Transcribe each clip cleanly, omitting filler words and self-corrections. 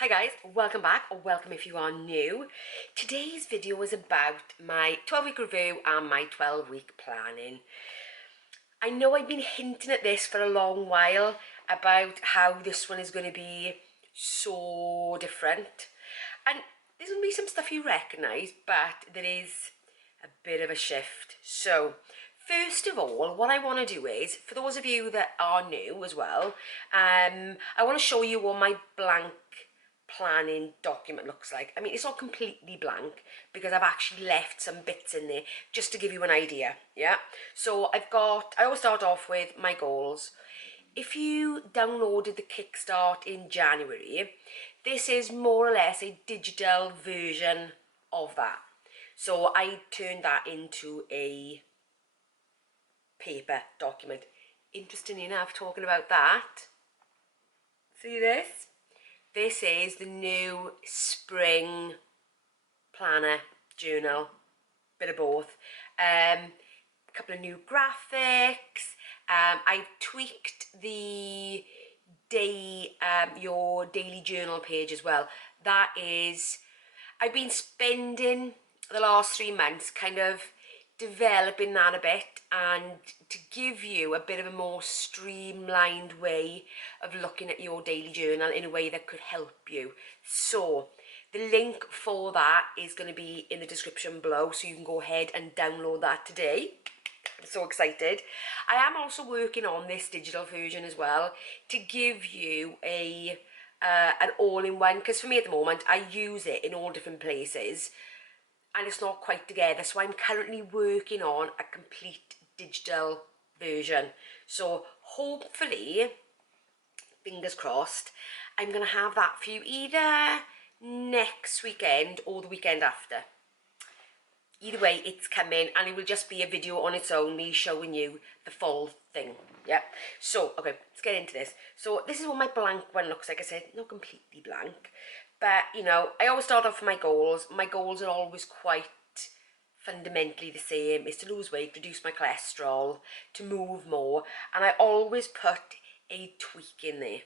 Hi guys, welcome back, or welcome if you are new. Today's video is about my 12-week review and my 12-week planning. I know I've been hinting at this for a long while about how this one is going to be so different. And there's going to be some stuff you recognise, but there is a bit of a shift. So, first of all, what I want to do is, for those of you that are new as well, I want to show you what my blank planning document looks like. I mean, it's not completely blank because I've actually left some bits in there just to give you an idea. Yeah, so I always start off with my goals. If you downloaded the Kickstart in January, this is more or less a digital version of that. So I turned that into a paper document. Interesting enough, talking about that, see this? This is the new spring planner journal, bit of both. A couple of new graphics. I've tweaked the your daily journal page as well. That is, I've been spending the last 3 months kind of developing that a bit and to give you a bit of a more streamlined way of looking at your daily journal in a way that could help you. So the link for that is going to be in the description below, so you can go ahead and download that today. I'm so excited. I am also working on this digital version as well to give you an all-in-one, because for me at the moment I use it in all different places and it's not quite together, so I'm currently working on a complete digital version. So hopefully, fingers crossed, I'm going to have that for you either next weekend or the weekend after. Either way, it's coming and it will just be a video on its own, me showing you the full thing. Yeah, so okay, let's get into this. So this is what my blank one looks like. I said not completely blank, but you know, I always start off with my goals. My goals are always quite fundamentally the same. It's to lose weight, reduce my cholesterol, to move more, and I always put a tweak in there.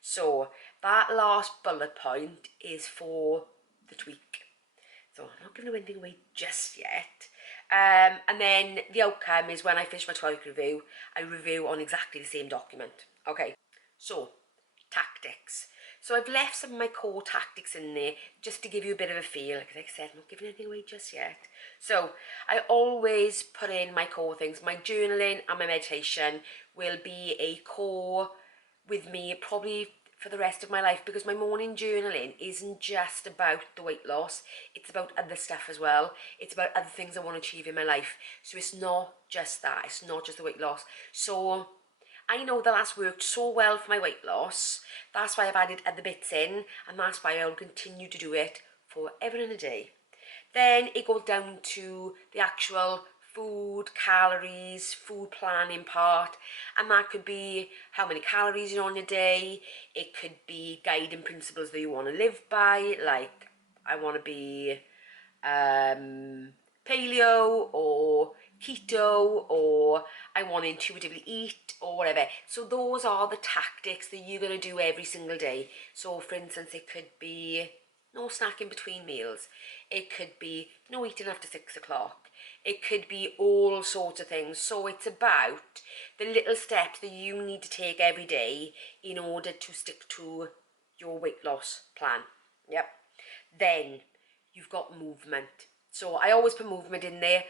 So that last bullet point is for the tweak. So I'm not giving anything away just yet. And then the outcome is when I finish my 12-week review, I review on exactly the same document. Okay, so tactics. So I've left some of my core tactics in there just to give you a bit of a feel. Like I said, I'm not giving anything away just yet. So I always put in my core things. My journaling and my meditation will be a core with me probably for the rest of my life, because my morning journaling isn't just about the weight loss, it's about other stuff as well. It's about other things I want to achieve in my life. So it's not just that, it's not just the weight loss. So I know that that's worked so well for my weight loss, that's why I've added other bits in, and that's why I'll continue to do it forever and a day. Then it goes down to the actual food, calories, food planning part, and that could be how many calories you're on a day. It could be guiding principles that you want to live by, like I want to be paleo or keto, or I want to intuitively eat, or whatever. So those are the tactics that you're going to do every single day. So for instance, it could be no snacking between meals. It could be no eating after 6 o'clock. It could be all sorts of things. So it's about the little steps that you need to take every day in order to stick to your weight loss plan. Yep. Then you've got movement. So I always put movement in there.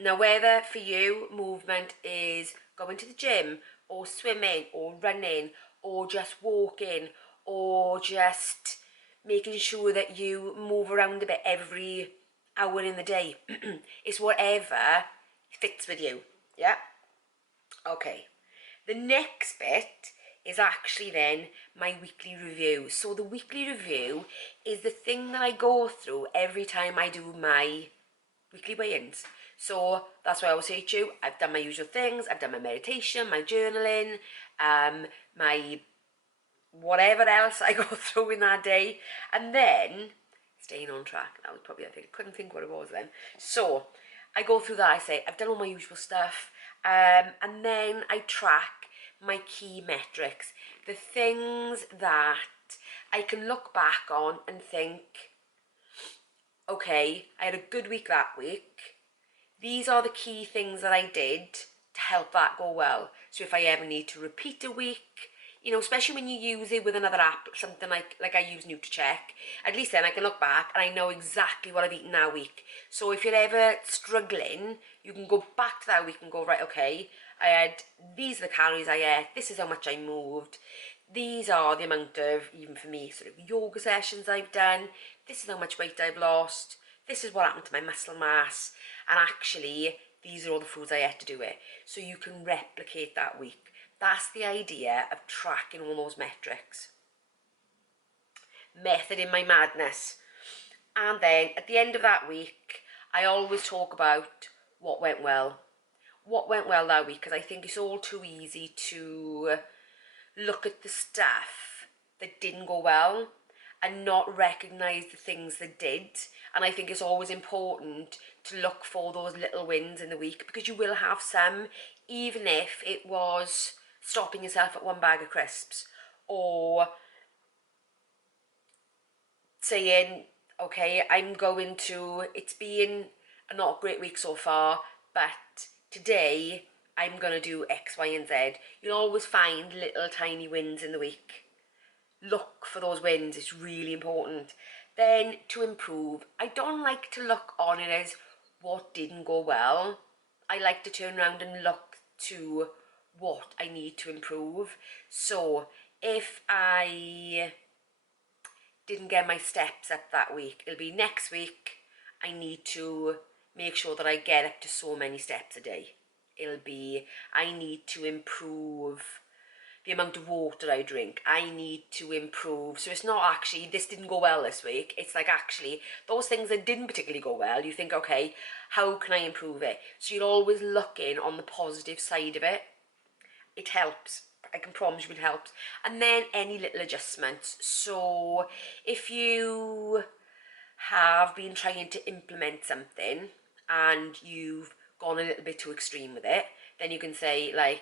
Now whether for you movement is going to the gym or swimming or running or just walking or just making sure that you move around a bit every hour in the day. It's whatever fits with you. Yeah? Okay. The next bit is actually then my weekly review. So the weekly review is the thing that I go through every time I do my weekly weigh-ins. So that's why I always say to you, I've done my usual things, I've done my meditation, my journaling, my whatever else I go through in that day, and then staying on track. That was probably, I couldn't think what it was then. So I go through that, I say I've done all my usual stuff, and then I track my key metrics, the things that I can look back on and think, okay, I had a good week that week. These are the key things that I did to help that go well. So if I ever need to repeat a week, you know, especially when you use it with another app, something like I use NutriCheck, at least then I can look back and I know exactly what I've eaten that week. So if you're ever struggling, you can go back to that week and go, right, okay, I had, these are the calories I ate, this is how much I moved, these are the amount of, even for me, sort of yoga sessions I've done, this is how much weight I've lost, this is what happened to my muscle mass, and actually, these are all the foods I ate to do it. So you can replicate that week. That's the idea of tracking all those metrics. Method in my madness. And then at the end of that week, I always talk about what went well. What went well that week, because I think it's all too easy to look at the stuff that didn't go well and not recognise the things that did. And I think it's always important to look for those little wins in the week, because you will have some, even if it was stopping yourself at one bag of crisps, or saying, okay, it's been a not great week so far, but today I'm going to do X, Y, and Z. You'll always find little tiny wins in the week. Look for those wins, it's really important. Then to improve, I don't like to look on it as what didn't go well. I like to turn around and look to what I need to improve. So if I didn't get my steps up that week, it'll be next week I need to make sure that I get up to so many steps a day. It'll be, I need to improve the amount of water I drink. I need to improve. So it's not actually, this didn't go well this week. It's like actually, those things that didn't particularly go well, you think, okay, how can I improve it? So you're always looking on the positive side of it. It helps. I can promise you it helps. And then any little adjustments. So if you have been trying to implement something and you've gone a little bit too extreme with it, then you can say like,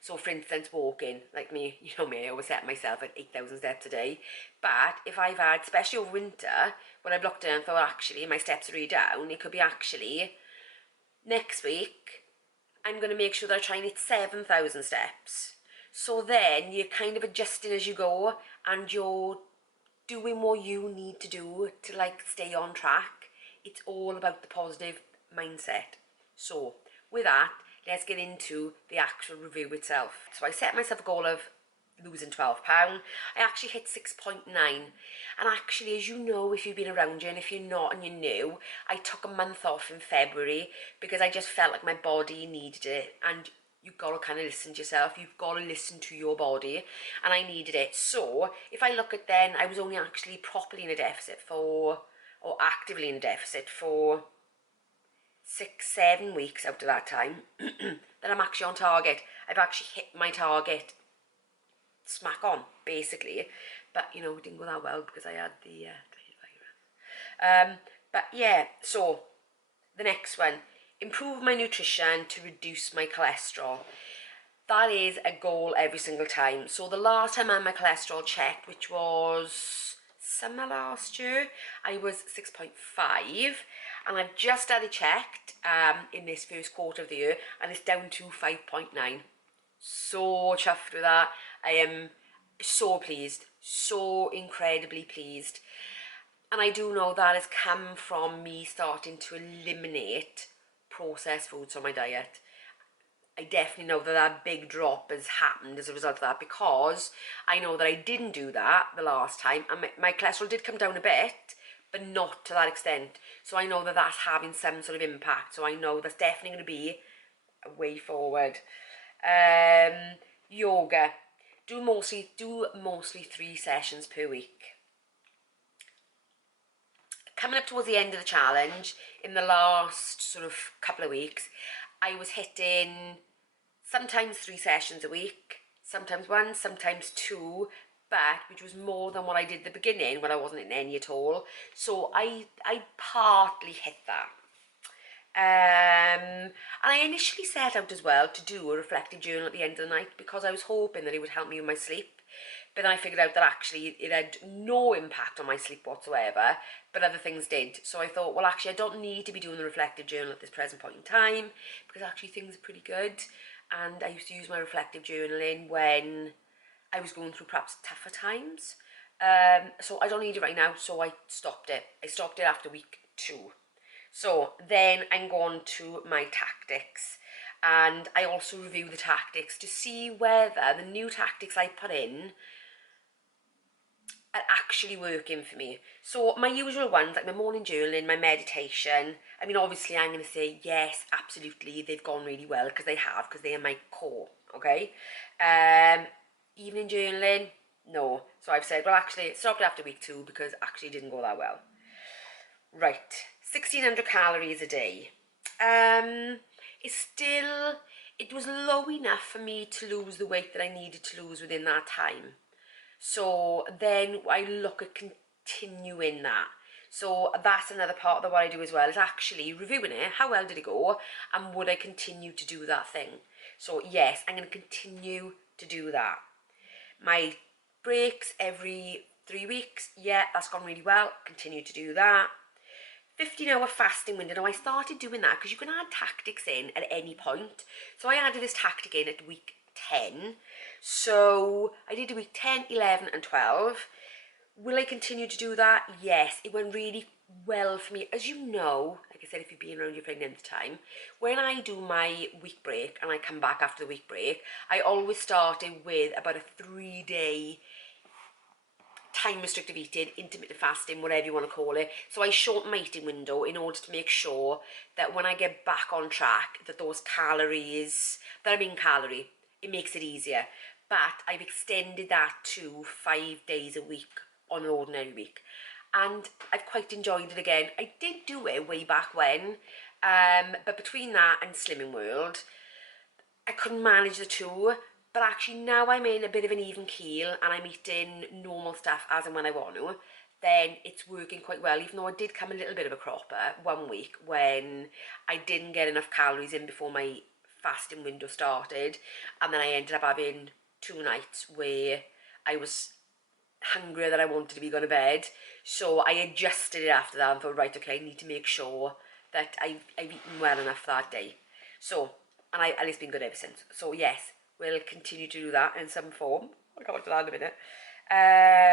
so for instance, walking, like me, you know me, I always set myself at 8,000 steps a day. But if I've had, especially over winter, when I've looked down and thought actually my steps are really down, it could be actually next week I'm going to make sure that I try and hit 7,000 steps. So then you're kind of adjusting as you go, and you're doing what you need to do to like stay on track. It's all about the positive mindset. So with that, let's get into the actual review itself. So I set myself a goal of losing 12 pounds. I actually hit 6.9, and actually, as you know, if you've been around here, and if you're not and you're new, I took a month off in February because I just felt like my body needed it, and you've got to kind of listen to yourself, you've got to listen to your body, and I needed it. So if I look at then, I was only actually properly in a deficit for, or actively in a deficit for 6-7 weeks out of that time. Then I'm actually on target. I've actually hit my target smack on, basically. But, you know, it didn't go that well because I had the virus. But yeah, so the next one, improve my nutrition to reduce my cholesterol. That is a goal every single time. So the last time I had my cholesterol checked, which was summer last year, I was 6.5, and I've just had it checked in this first quarter of the year, and it's down to 5.9. So chuffed with that. I am so pleased, so incredibly pleased. And I do know that has come from me starting to eliminate processed foods from my diet. I definitely know that that big drop has happened as a result of that, because I know that I didn't do that the last time, and my cholesterol did come down a bit, but not to that extent. So I know that that's having some sort of impact. So I know that's definitely going to be a way forward. Yoga. Do mostly 3 sessions per week. Coming up towards the end of the challenge, in the last sort of couple of weeks, I was hitting sometimes 3 sessions a week, sometimes 1, sometimes 2, but which was more than what I did at the beginning when I wasn't in any at all. So I partly hit that. And I initially set out as well to do a reflective journal at the end of the night, because I was hoping that it would help me with my sleep. But then I figured out that actually it had no impact on my sleep whatsoever, but other things did. So I thought, well, actually, I don't need to be doing the reflective journal at this present point in time, because actually things are pretty good. And I used to use my reflective journaling when I was going through perhaps tougher times. So I don't need it right now, so I stopped it. I stopped it after week 2. So then I'm going to my tactics, and I also review the tactics to see whether the new tactics I put in are actually working for me. So my usual ones, like my morning journaling, my meditation, I mean, obviously I'm going to say yes, absolutely, they've gone really well, because they have, because they are my core, okay? Evening journaling, no. So I've said, well, actually, it stopped after week 2 because actually it didn't go that well. Right, 1600 calories a day. It was low enough for me to lose the weight that I needed to lose within that time. So then I look at continuing that. So that's another part of what I do as well, is actually reviewing it. How well did it go? And would I continue to do that thing? So yes, I'm going to continue to do that. My breaks every 3 weeks. Yeah, that's gone really well. Continue to do that. 15-hour fasting window. Now I started doing that because you can add tactics in at any point. So I added this tactic in at week 10. So I did a week 10, 11 and 12. Will I continue to do that? Yes, it went really well for me. As you know, like I said, if you've been around your pregnant at the time, when I do my week break and I come back after the week break, I always started with about a 3-day time restrictive eating, intermittent fasting, whatever you want to call it. So I shorten my eating window in order to make sure that when I get back on track, that those calories, that I'm in calorie, it makes it easier. But I've extended that to 5 days a week on an ordinary week. And I've quite enjoyed it again. I did do it way back when, but between that and Slimming World, I couldn't manage the two. But actually now I'm in a bit of an even keel and I'm eating normal stuff as and when I want to, then it's working quite well, even though I did come a little bit of a cropper one week when I didn't get enough calories in before my fasting window started, and then I ended up having 2 nights where I was hungrier than I wanted to be going to bed. So I adjusted it after that and thought, right, okay, I need to make sure that I've eaten well enough that day. So, and it's been good ever since. So yes, we'll continue to do that in some form. I'll come on to that in a minute.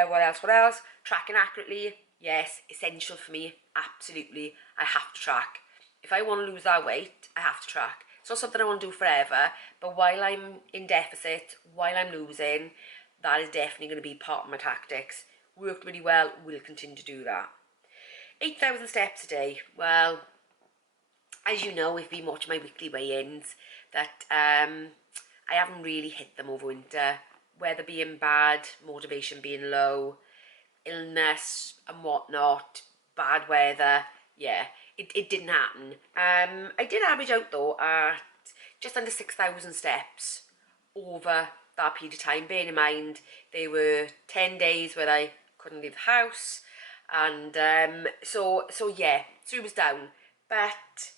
What else? Tracking accurately. Yes, essential for me. Absolutely. I have to track. If I want to lose that weight, I have to track. It's not something I want to do forever, but while I'm in deficit, while I'm losing, that is definitely going to be part of my tactics. Worked really well. We'll continue to do that. 8,000 steps a day. Well, as you know, we've been watching my weekly weigh-ins, that I haven't really hit them over winter. Weather being bad, motivation being low, illness and whatnot, bad weather. Yeah, it didn't happen. I did average out though at just under 6,000 steps over that period of time. Bearing in mind, there were 10 days where I couldn't leave the house, and so yeah, so it was down, but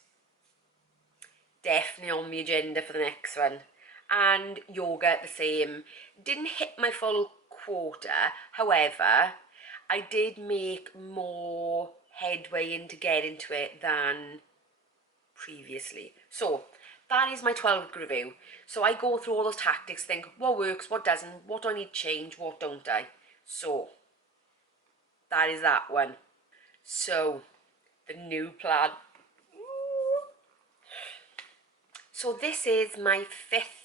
definitely on the agenda for the next one. And yoga the same. Didn't hit my full quota, however, I did make more headway into getting to it than previously. So that is my 12-week review. So I go through all those tactics, think what works, what doesn't, what do I need to change, what don't I. So that is that one. So the new plan. So this is my 5th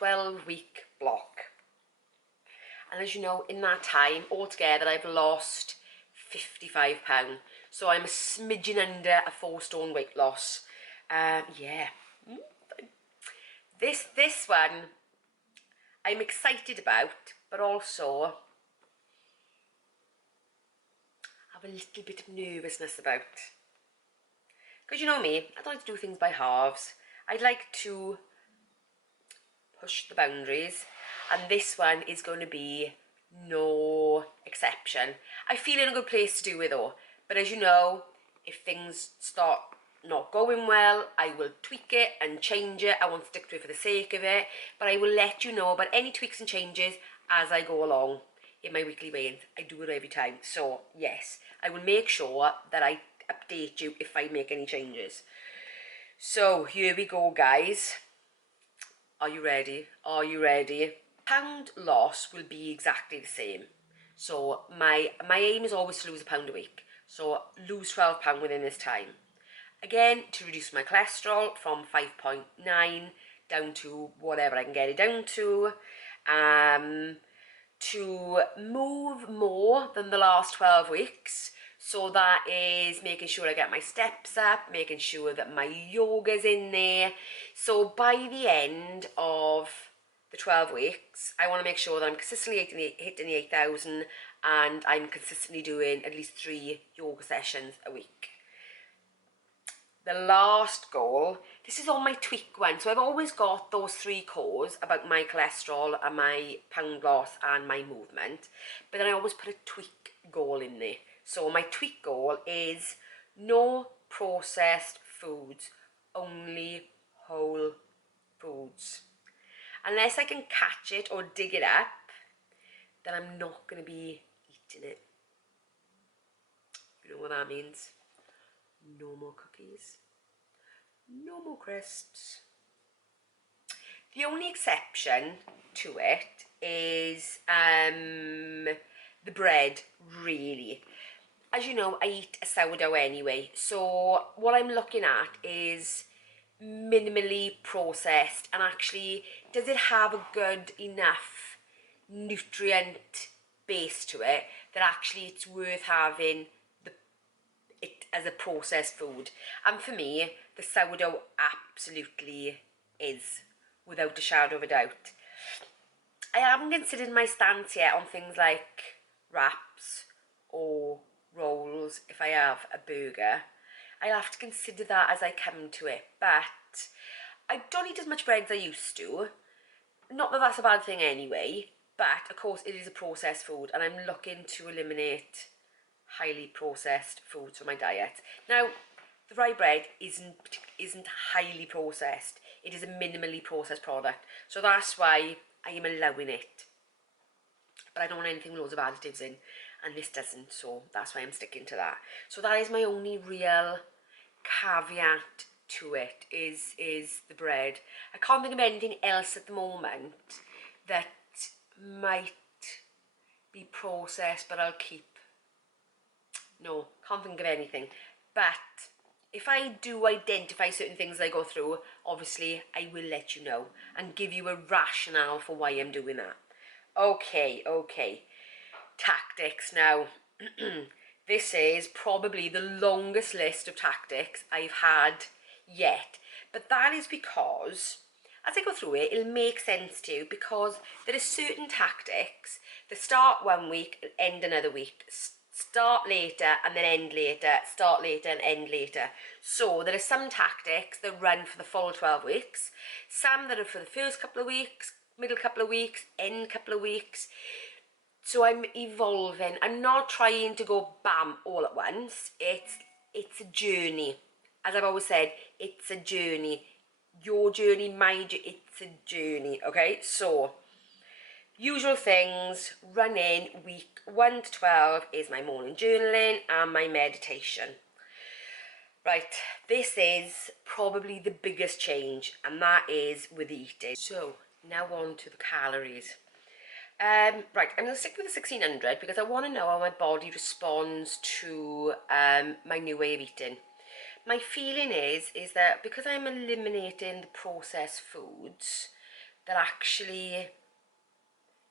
12-week block. And as you know, in that time, altogether, I've lost 55 pounds. So I'm a smidgen under a 4-stone weight loss. Yeah. This one, I'm excited about, but also have a little bit of nervousness about. Because you know me, I don't like to do things by halves. I'd like to push the boundaries, and this one is going to be no exception. I feel in a good place to do it though, but as you know, if things start not going well, I will tweak it and change it. I won't stick to it for the sake of it, but I will let you know about any tweaks and changes as I go along in my weekly weigh-ins. I do it every time. So yes, I will make sure that I update you if I make any changes. So here we go, guys. Are you ready? Are you ready? Pound loss will be exactly the same. So my aim is always to lose a pound a week. So lose 12 pounds within this time. Again, to reduce my cholesterol from 5.9 down to whatever I can get it down to. To move more than the last 12 weeks. So that is making sure I get my steps up, making sure that my yoga's in there. So by the end of the 12 weeks, I want to make sure that I'm consistently hitting the 8,000 and I'm consistently doing at least 3 yoga sessions a week. The last goal, this is on my tweak one. So I've always got those 3 cores about my cholesterol and my pound loss and my movement. But then I always put a tweak goal in there. So my tweak goal is no processed foods, only whole foods. Unless I can catch it or dig it up, then I'm not going to be eating it. You know what that means? No more cookies. No more crisps. The only exception to it is the bread, really. As you know, I eat a sourdough anyway, so what I'm looking at is minimally processed, and actually, does it have a good enough nutrient base to it that actually it's worth having it as a processed food. And for me, the sourdough absolutely is, without a shadow of a doubt. I haven't considered my stance yet on things like wraps or rolls if I have a burger. I'll have to consider that as I come to it, but I don't eat as much bread as I used to. Not that that's a bad thing anyway, but of course it is a processed food and I'm looking to eliminate highly processed foods from my diet. Now, the rye bread isn't highly processed. It is a minimally processed product, so that's why I am allowing it. But I don't want anything with loads of additives in, and this doesn't, so that's why I'm sticking to that. So that is my only real caveat to it, is the bread. I can't think of anything else at the moment that might be processed, but I'll keep. No, can't think of anything. But if I do identify certain things I go through, obviously I will let you know and give you a rationale for why I'm doing that. Okay. Tactics now. This is probably the longest list of tactics I've had yet. But that is because, as I go through it, it'll make sense to you, because there are certain tactics that start one week and end another week. Start later and then end later, start later and end later. So there are some tactics that run for the full 12 weeks, some that are for the first couple of weeks, middle couple of weeks, end couple of weeks. So I'm evolving. I'm not trying to go bam all at once. It's a journey. As I've always said, it's a journey. Your journey, my journey, it's a journey, okay? So usual things, running week 1 to 12 is my morning journaling and my meditation. Right, this is probably the biggest change, and that is with eating. So now on to the calories. Right, I'm going to stick with the 1600 because I want to know how my body responds to my new way of eating. My feeling is that because I'm eliminating the processed foods, that actually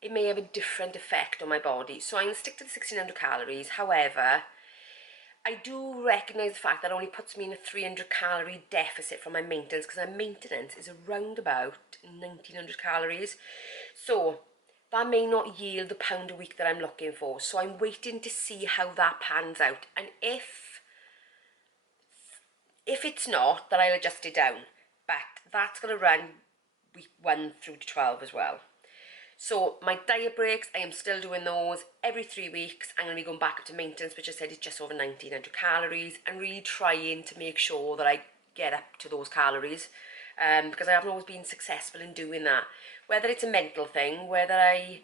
it may have a different effect on my body. So I'm going to stick to the 1600 calories. However, I do recognise the fact that it only puts me in a 300 calorie deficit from my maintenance, because my maintenance is around about 1900 calories. So that may not yield the pound a week that I'm looking for. So I'm waiting to see how that pans out. And if it's not, then I'll adjust it down. But that's going to run week 1 through to 12 as well. So my diet breaks, I am still doing those every 3 weeks. I'm going to be going back up to maintenance, which I said is just over 1900 calories, and really trying to make sure that I get up to those calories, because I haven't always been successful in doing that. Whether it's a mental thing, whether I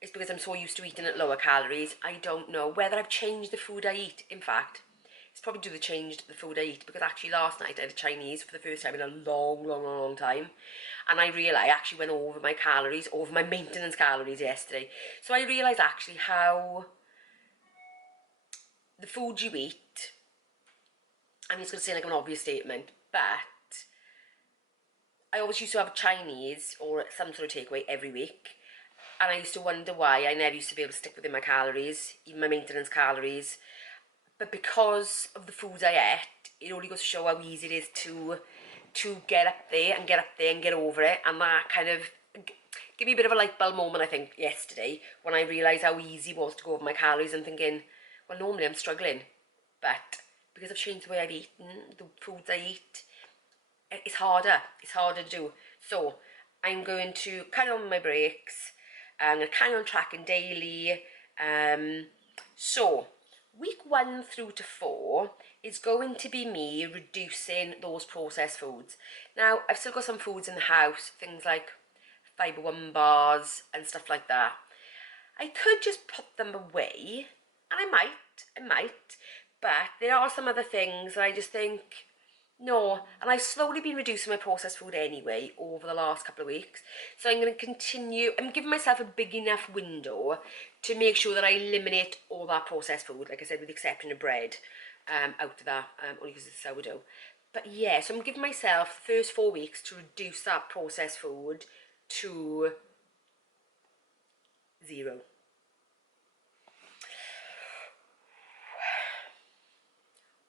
it's because I'm so used to eating at lower calories. I don't know whether I've changed the food I eat. In fact, it's probably due to changed the food I eat, because actually last night I had a Chinese for the first time in a long time, and I realised I actually went over my calories, over my maintenance calories yesterday. So I realised actually how the food you eat, I'm just going to say like an obvious statement, but I always used to have a Chinese or some sort of takeaway every week, and I used to wonder why I never used to be able to stick within my calories, even my maintenance calories. But because of the foods I ate, it only goes to show how easy it is to get up there and get over it. And that kind of gave me a bit of a light bulb moment, I think, yesterday, when I realised how easy it was to go over my calories and thinking, well, normally I'm struggling, but because I've changed the way I've eaten, the foods I eat, it's harder to do. So I'm going to carry on with my breaks. I'm going to carry on tracking daily. So week 1 through to 4 is going to be me reducing those processed foods. Now, I've still got some foods in the house, things like Fibre One bars and stuff like that. I could just put them away, and I might, but there are some other things that I just think, no. And I've slowly been reducing my processed food anyway over the last couple of weeks. So I'm going to continue. I'm giving myself a big enough window to make sure that I eliminate all that processed food, like I said, with the exception of bread, out of that, only because it's sourdough. But yeah, so I'm giving myself the first 4 weeks to reduce that processed food to 0.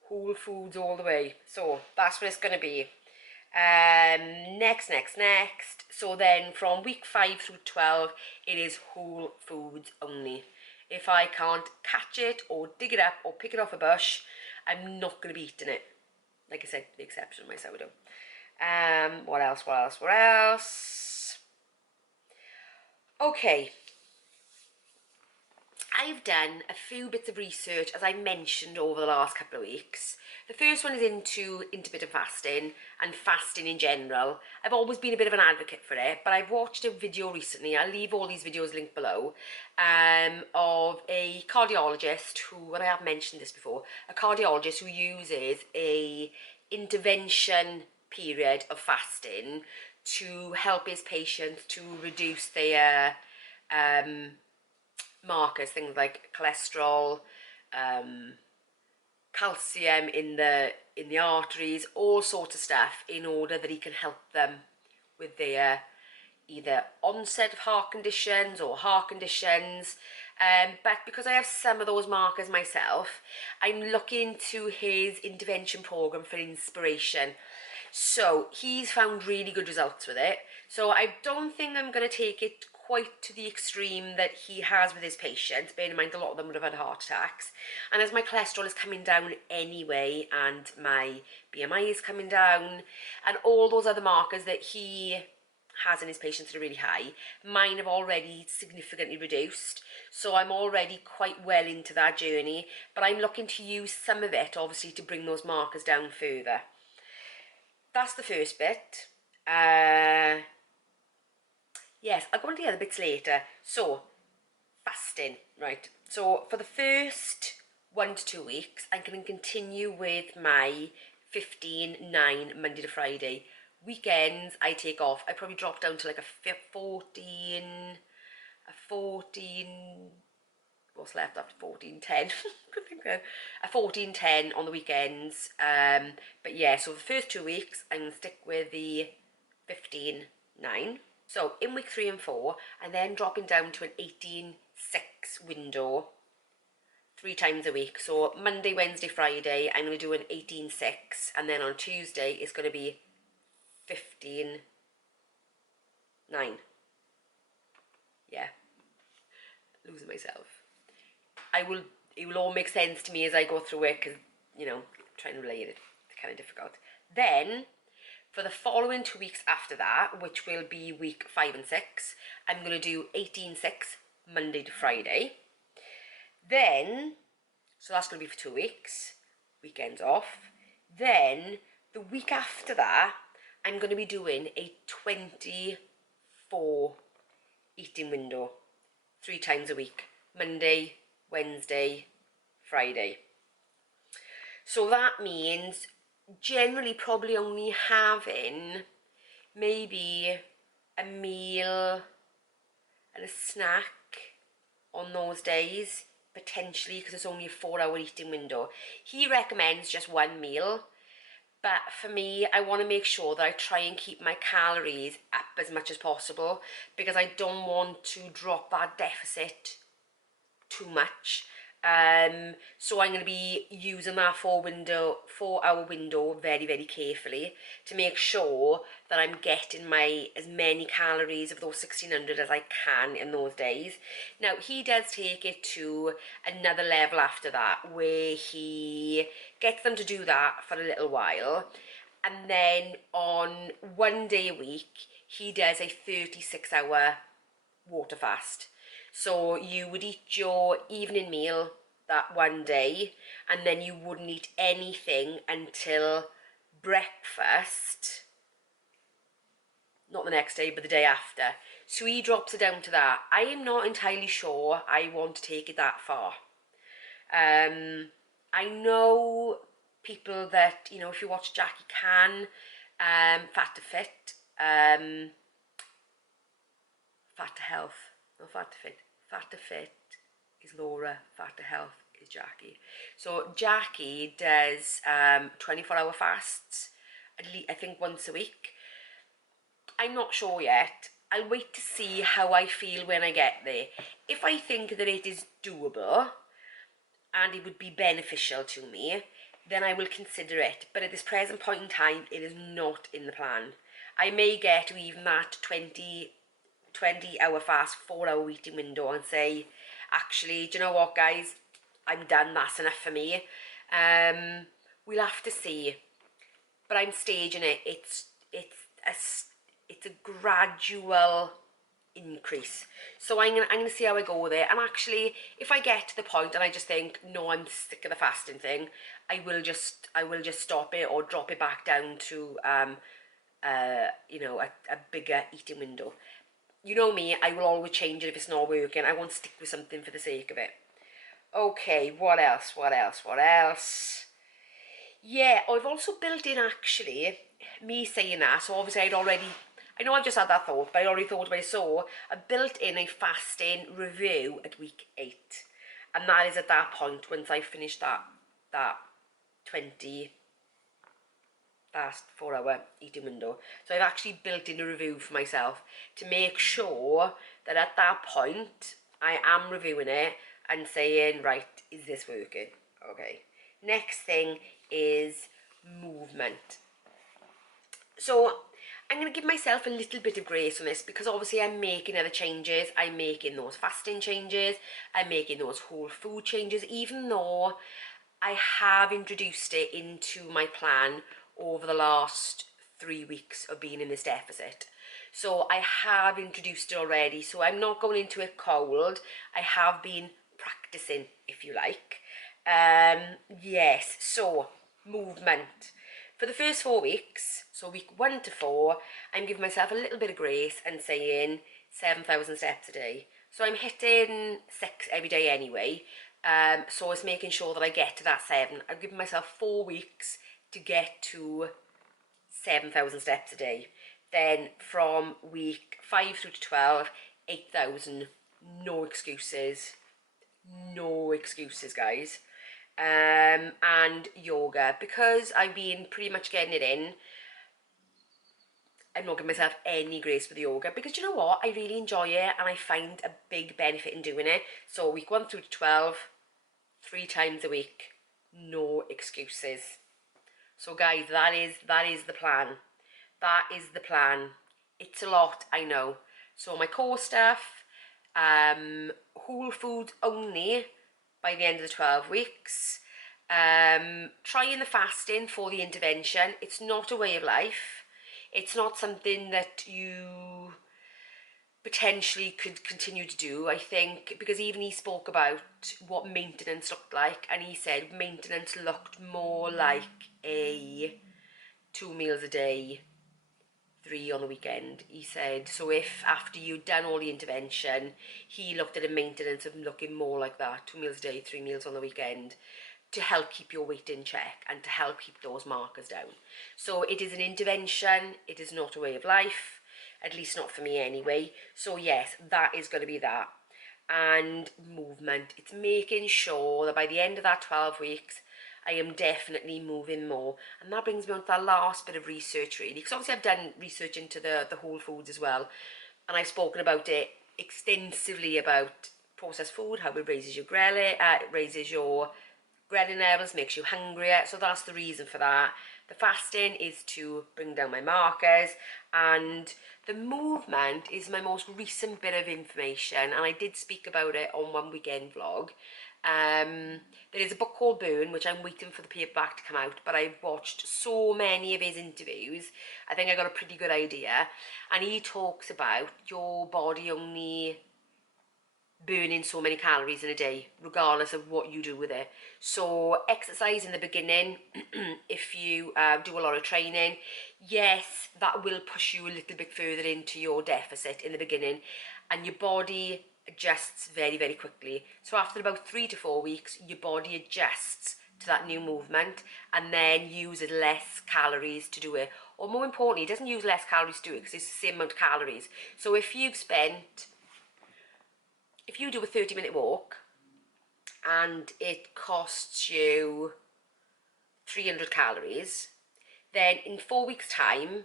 Whole foods all the way. So that's what it's going to be. Next. So then from week 5 through 12, it is whole foods only. If I can't catch it or dig it up or pick it off a bush, I'm not going to be eating it. Like I said, the exception of my sourdough. What else? Okay. I've done a few bits of research, as I mentioned, over the last couple of weeks. The first one is into intermittent fasting and fasting in general. I've always been a bit of an advocate for it, but I've watched a video recently, I'll leave all these videos linked below, of a cardiologist who, and I have mentioned this before, a cardiologist who uses a intervention period of fasting to help his patients to reduce their markers, things like cholesterol, calcium in the arteries, all sorts of stuff, in order that he can help them with their either onset of heart conditions or heart conditions. But because I have some of those markers myself, I'm looking to his intervention program for inspiration. So he's found really good results with it. So I don't think I'm going to take it quite to the extreme that he has with his patients. Bear in mind, a lot of them would have had heart attacks. And as my cholesterol is coming down anyway, and my BMI is coming down, and all those other markers that he has in his patients that are really high, mine have already significantly reduced. So I'm already quite well into that journey. But I'm looking to use some of it, obviously, to bring those markers down further. That's the first bit. Yes, I'll go into the other bits later. So, fasting, right. So, for the first 1 to 2 weeks, I'm going to continue with my 15-9 Monday to Friday. Weekends, I take off. I probably drop down to like a 14, what's left after 14-10? A 14-10 on the weekends. But yeah, so the first 2 weeks, I'm going to stick with the 15-9. So in week 3 and 4, I'm then dropping down to an 18-6 window 3 times a week. So Monday, Wednesday, Friday, I'm going to do an 18-6, and then on Tuesday, it's going to be 15-9. Yeah, losing myself. It will all make sense to me as I go through it, because, you know, trying to relate it, it's kind of difficult. Then, for the following 2 weeks after that, which will be week 5 and 6, I'm going to do 18-6, Monday to Friday. Then, so that's going to be for 2 weeks, weekends off. Then, the week after that, I'm going to be doing a 24 eating window. 3 times a week. Monday, Wednesday, Friday. So that means generally probably only having maybe a meal and a snack on those days, potentially, because it's only a 4-hour eating window. He recommends just one meal, but for me, I want to make sure that I try and keep my calories up as much as possible, because I don't want to drop that deficit too much. So I'm going to be using that 4-hour window very, very carefully to make sure that I'm getting my as many calories of those 1600 as I can in those days. Now, he does take it to another level after that, where he gets them to do that for a little while, and then on one day a week he does a 36-hour water fast. So you would eat your evening meal that one day, and then you wouldn't eat anything until breakfast, not the next day, but the day after. So he drops it down to that. I am not entirely sure I want to take it that far. I know people that, you know, if you watch Jackie can, Fat to Fit, Fat to Health, not Fat to Fit. Fat to Fit is Laura, Fat to Health is Jackie. So Jackie does 24-hour fasts, at least, I think once a week. I'm not sure yet. I'll wait to see how I feel when I get there. If I think that it is doable and it would be beneficial to me, then I will consider it. But at this present point in time, it is not in the plan. I may get to even that 20-hour fast, 4-hour eating window and say, actually, do you know what, guys? I'm done. That's enough for me. We'll have to see. But I'm staging it. It's a gradual increase. So I'm gonna see how I go with it. And actually, if I get to the point and I just think, no, I'm sick of the fasting thing, I will just stop it or drop it back down to you know, a bigger eating window. You know me, I will always change it if it's not working. I won't stick with something for the sake of it. Okay, what else? Yeah, I've also built in, actually, me saying that, so obviously I know I've just had that thought, but I already thought about it, so I built in a fasting review at week 8. And that is at that point, once I finish that 20 fast 4-hour eating window. So I've actually built in a review for myself to make sure that at that point I am reviewing it and saying, right, is this working? Okay. Next thing is movement. So I'm going to give myself a little bit of grace on this, because obviously I'm making other changes. I'm making those fasting changes. I'm making those whole food changes, even though I have introduced it into my plan over the last 3 weeks of being in this deficit. So I have introduced it already. So I'm not going into it cold. I have been practicing, if you like. Yes, so movement. For the first 4 weeks, so week 1 to 4, I'm giving myself a little bit of grace and saying 7,000 steps a day. So I'm hitting 6 every day anyway. So it's making sure that I get to that 7. I've given myself 4 weeks to get to 7,000 steps a day. Then from week 5 through to 12, 8,000. No excuses. No excuses, guys. And yoga, because I've been pretty much getting it in. I'm not giving myself any grace with yoga, because you know what, I really enjoy it and I find a big benefit in doing it. So week 1 through to 12, 3 times a week, no excuses. So guys, that is the plan. That is the plan. It's a lot, I know. So my core stuff, whole food only by the end of the 12 weeks. Trying the fasting for the intervention. It's not a way of life. It's not something that you potentially could continue to do, I think, because even he spoke about what maintenance looked like, and he said maintenance looked more like a 2 meals a day 3 on the weekend. He said, so if after you'd done all the intervention, he looked at a maintenance of looking more like that, 2 meals a day, 3 meals on the weekend, to help keep your weight in check and to help keep those markers down. So it is an intervention, it is not a way of life, at least not for me anyway. So yes, that is going to be that. And movement, it's making sure that by the end of that 12 weeks, I am definitely moving more. And that brings me on to that last bit of research really, because obviously I've done research into the whole foods as well, and I've spoken about it extensively about processed food, how it raises your ghrelin levels, makes you hungrier. So that's the reason for that. The fasting is to bring down my markers, and the movement is my most recent bit of information, and I did speak about it on one weekend vlog. There is a book called Burn, which I'm waiting for the paperback to come out, but I've watched so many of his interviews, I think I got a pretty good idea. And he talks about your body only burning so many calories in a day, regardless of what you do with it. So exercise in the beginning, if you do a lot of training, yes, that will push you a little bit further into your deficit in the beginning, and your body adjusts very, very quickly. So after about 3 to 4 weeks, your body adjusts to that new movement and then uses less calories to do it. Or more importantly, it doesn't use less calories to do it because it's the same amount of calories. So if you do a 30-minute walk and it costs you 300 calories, then in 4 weeks' time,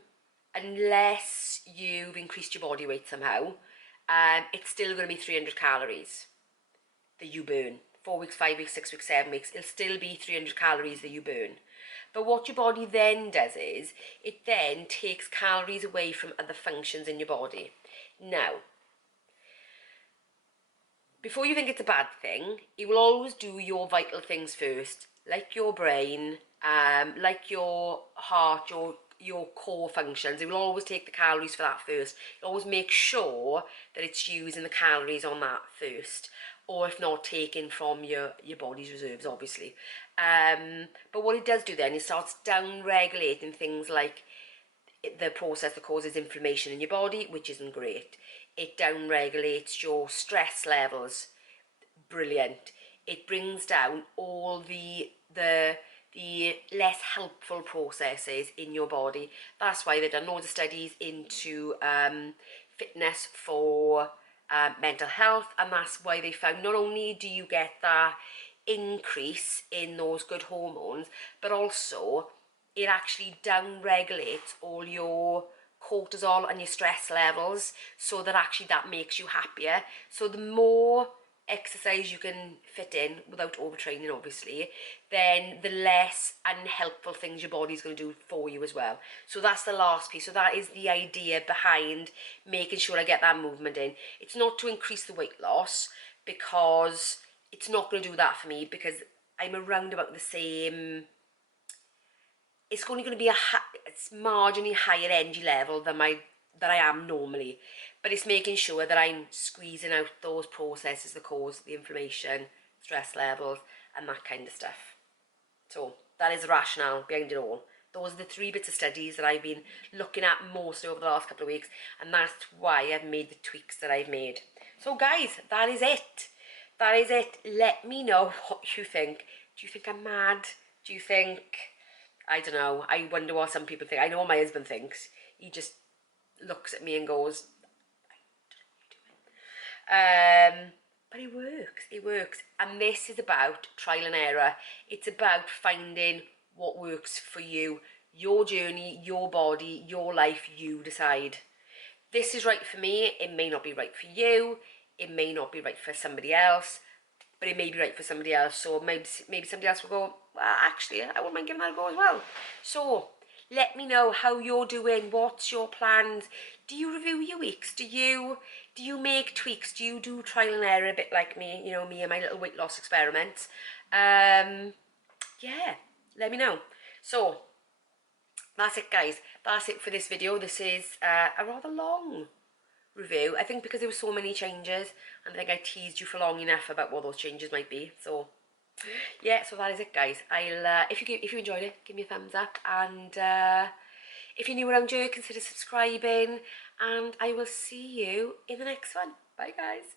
unless you've increased your body weight somehow, it's still going to be 300 calories that you burn. 4 weeks, 5 weeks, 6 weeks, 7 weeks, it'll still be 300 calories that you burn. But what your body then does is, it then takes calories away from other functions in your body. Now, before you think it's a bad thing, it will always do your vital things first, like your brain, like your heart, your core functions. It will always take the calories for that first. It'll always make sure that it's using the calories on that first, or if not, taken from your body's reserves, obviously. But what it does do then, it starts down-regulating things like the process that causes inflammation in your body, which isn't great. It down-regulates your stress levels. Brilliant. It brings down all the less helpful processes in your body. That's why they've done loads of studies into fitness for mental health, and that's why they found not only do you get that increase in those good hormones, but also it actually down-regulates all your cortisol and your stress levels, so that actually that makes you happier. So the more exercise you can fit in without overtraining, obviously, then the less unhelpful things your body's going to do for you as well. So that's the last piece. So that is the idea behind making sure I get that movement in. It's not to increase the weight loss, because it's not going to do that for me, because I'm around about the same. It's only going to be it's marginally higher energy level than I am normally, but it's making sure that I'm squeezing out those processes that cause the inflammation, stress levels, and that kind of stuff. So that is the rationale behind it all. Those are the 3 bits of studies that I've been looking at mostly over the last couple of weeks, and that's why I've made the tweaks that I've made. So guys, that is it. That is it. Let me know what you think. Do you think I'm mad? Do you think, I don't know, I wonder what some people think. I know what my husband thinks. He just looks at me and goes, I don't know what you're doing. But it works. And this is about trial and error. It's about finding what works for you, your journey, your body, your life. You decide. This is right for me. It may not be right for you. It may not be right for somebody else, but it may be right for somebody else. So maybe somebody else will go, well, actually, I wouldn't mind giving that a go as well. So let me know how you're doing. What's your plans? Do you review your weeks? Do you make tweaks? Do you do trial and error a bit like me? You know, me and my little weight loss experiments. Yeah, let me know. So that's it, guys. That's it for this video. This is a rather long review, I think, because there were so many changes, and I think I teased you for long enough about what those changes might be. So yeah, so that is it, guys. I'll if you enjoyed it, give me a thumbs up, and If you're new around here, consider subscribing, and I will see you in the next one. Bye guys.